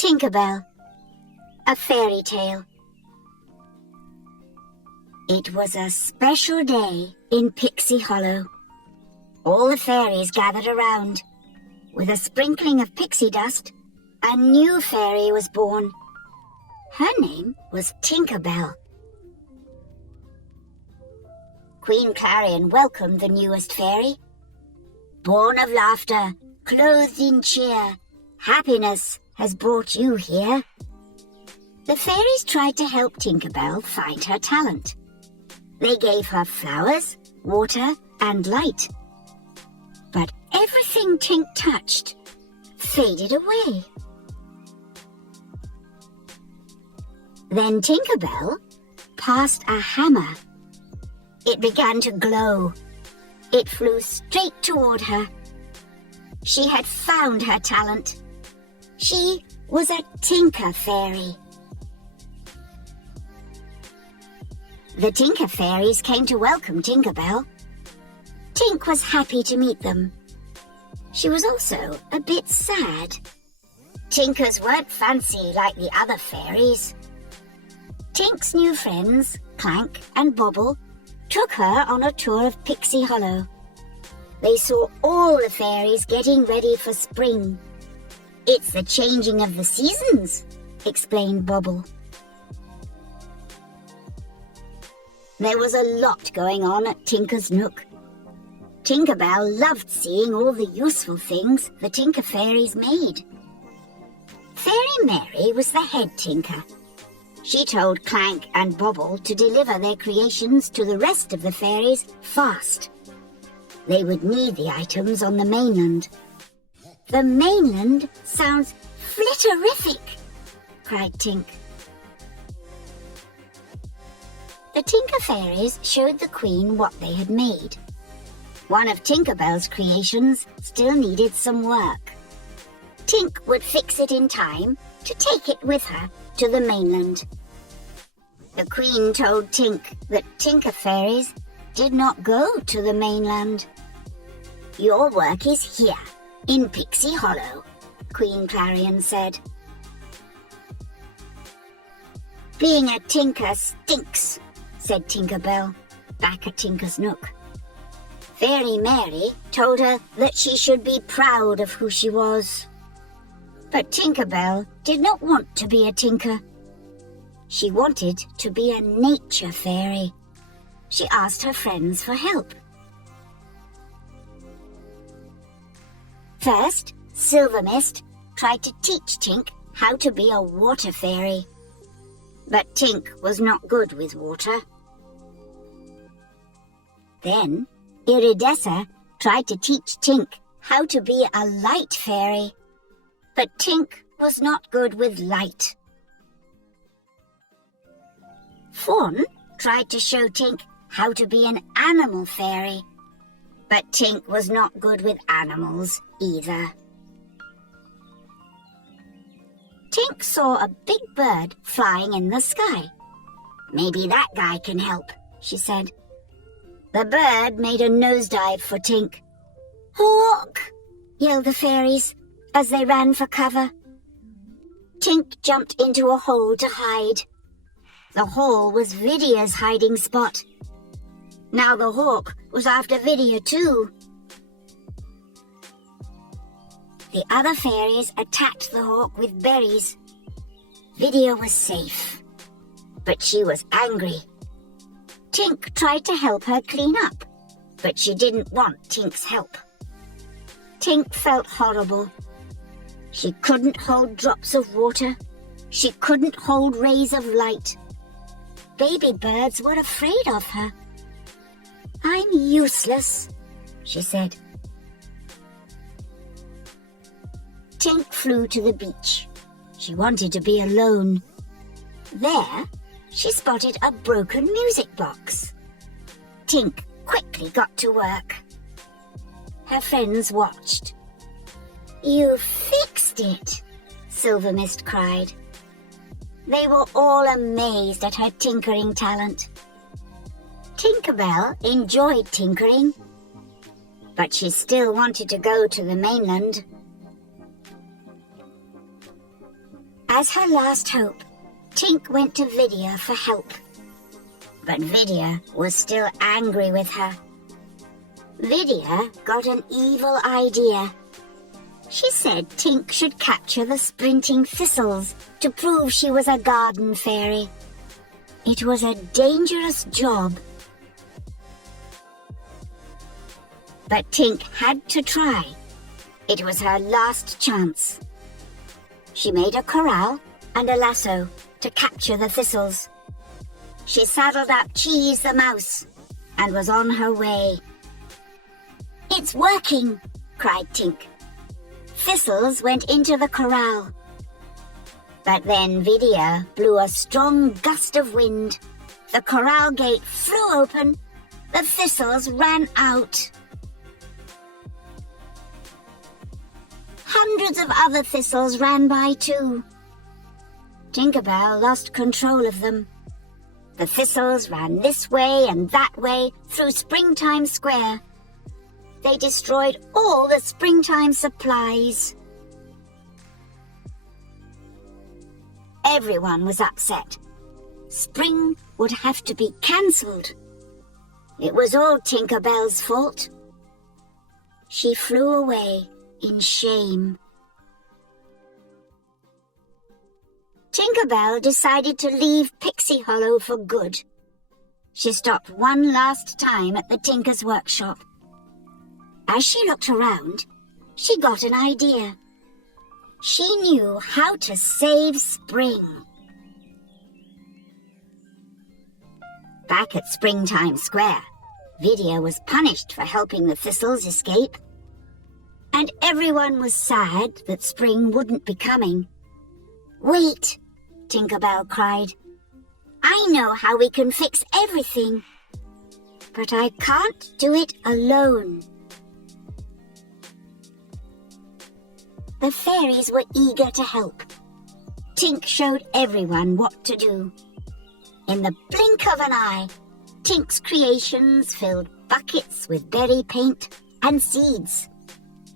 Tinkerbell, a fairy tale. It was a special day in Pixie Hollow. All the fairies gathered around. With a sprinkling of pixie dust, a new fairy was born. Her name was Tinkerbell. Queen Clarion welcomed the newest fairy. Born of laughter, clothed in cheer, happiness has brought you here. The fairies tried to help Tinkerbell find her talent. They gave her flowers, water, and light. But everything Tink touched faded away. Then Tinkerbell passed a hammer. It began to glow. It flew straight toward her. She had found her talent. She was a Tinker Fairy. The Tinker Fairies came to welcome Tinkerbell. Tink was happy to meet them. She was also a bit sad. Tinkers weren't fancy like the other fairies. Tink's new friends, Clank and Bobble, took her on a tour of Pixie Hollow. They saw all the fairies getting ready for spring. "It's the changing of the seasons," explained Bobble. There was a lot going on at Tinker's Nook. Tinkerbell loved seeing all the useful things the Tinker Fairies made. Fairy Mary was the head tinker. She told Clank and Bobble to deliver their creations to the rest of the fairies fast. They would need the items on the mainland. "The mainland sounds flitterific," cried Tink. The Tinker Fairies showed the Queen what they had made. One of Tinkerbell's creations still needed some work. Tink would fix it in time to take it with her to the mainland. The Queen told Tink that Tinker Fairies did not go to the mainland. "Your work is here, in Pixie Hollow," Queen Clarion said. "Being a tinker stinks," said Tinkerbell, back at Tinker's Nook. Fairy Mary told her that she should be proud of who she was. But Tinkerbell did not want to be a tinker. She wanted to be a nature fairy. She asked her friends for help. First, Silvermist tried to teach Tink how to be a water fairy. But Tink was not good with water. Then, Iridessa tried to teach Tink how to be a light fairy. But Tink was not good with light. Fawn tried to show Tink how to be an animal fairy. But Tink was not good with animals either. Tink saw a big bird flying in the sky. "Maybe that guy can help," she said. The bird made a nosedive for Tink. "Hawk!" yelled the fairies as they ran for cover. Tink jumped into a hole to hide. The hole was Vidia's hiding spot. Now the hawk was after Vidia too. The other fairies attacked the hawk with berries. Vidia was safe, but she was angry. Tink tried to help her clean up, but she didn't want Tink's help. Tink felt horrible. She couldn't hold drops of water. She couldn't hold rays of light. Baby birds were afraid of her. "I'm useless," she said. Tink flew to the beach. She wanted to be alone. There, she spotted a broken music box. Tink quickly got to work. Her friends watched. "You fixed it," Silvermist cried. They were all amazed at her tinkering talent. Tinkerbell enjoyed tinkering, but she still wanted to go to the mainland. As her last hope, Tink went to Vidya for help. But Vidya was still angry with her. Vidya got an evil idea. She said Tink should capture the sprinting thistles to prove she was a garden fairy. It was a dangerous job. But Tink had to try. It was her last chance. She made a corral and a lasso to capture the thistles. She saddled up Cheese the mouse and was on her way. "It's working!" cried Tink. Thistles went into the corral. But then Vidya blew a strong gust of wind. The corral gate flew open. The thistles ran out. Hundreds of other thistles ran by too. Tinkerbell lost control of them. The thistles ran this way and that way through Springtime Square. They destroyed all the springtime supplies. Everyone was upset. Spring would have to be cancelled. It was all Tinkerbell's fault. She flew away in shame. Tinkerbell decided to leave Pixie Hollow for good. She stopped one last time at the Tinker's workshop. As she looked around, she got an idea. She knew how to save spring. Back at Springtime Square, Vidya was punished for helping the thistles escape. And everyone was sad that spring wouldn't be coming. "Wait," Tinkerbell cried. "I know how we can fix everything. But I can't do it alone." The fairies were eager to help. Tink showed everyone what to do. In the blink of an eye, Tink's creations filled buckets with berry paint and seeds.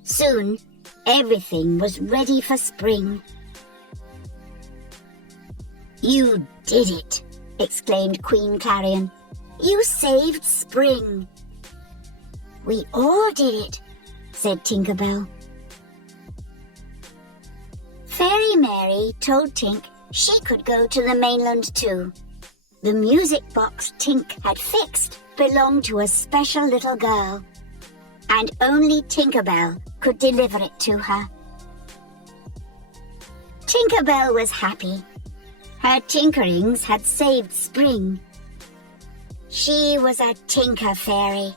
Soon, everything was ready for spring. "You did it!" exclaimed Queen Clarion. "You saved spring." "We all did it," said Tinkerbell. Fairy Mary told Tink she could go to the mainland too. The music box Tink had fixed belonged to a special little girl, and only Tinkerbell could deliver it to her. Tinkerbell was happy. Her tinkerings had saved spring. She was a Tinker Fairy,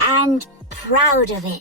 and proud of it.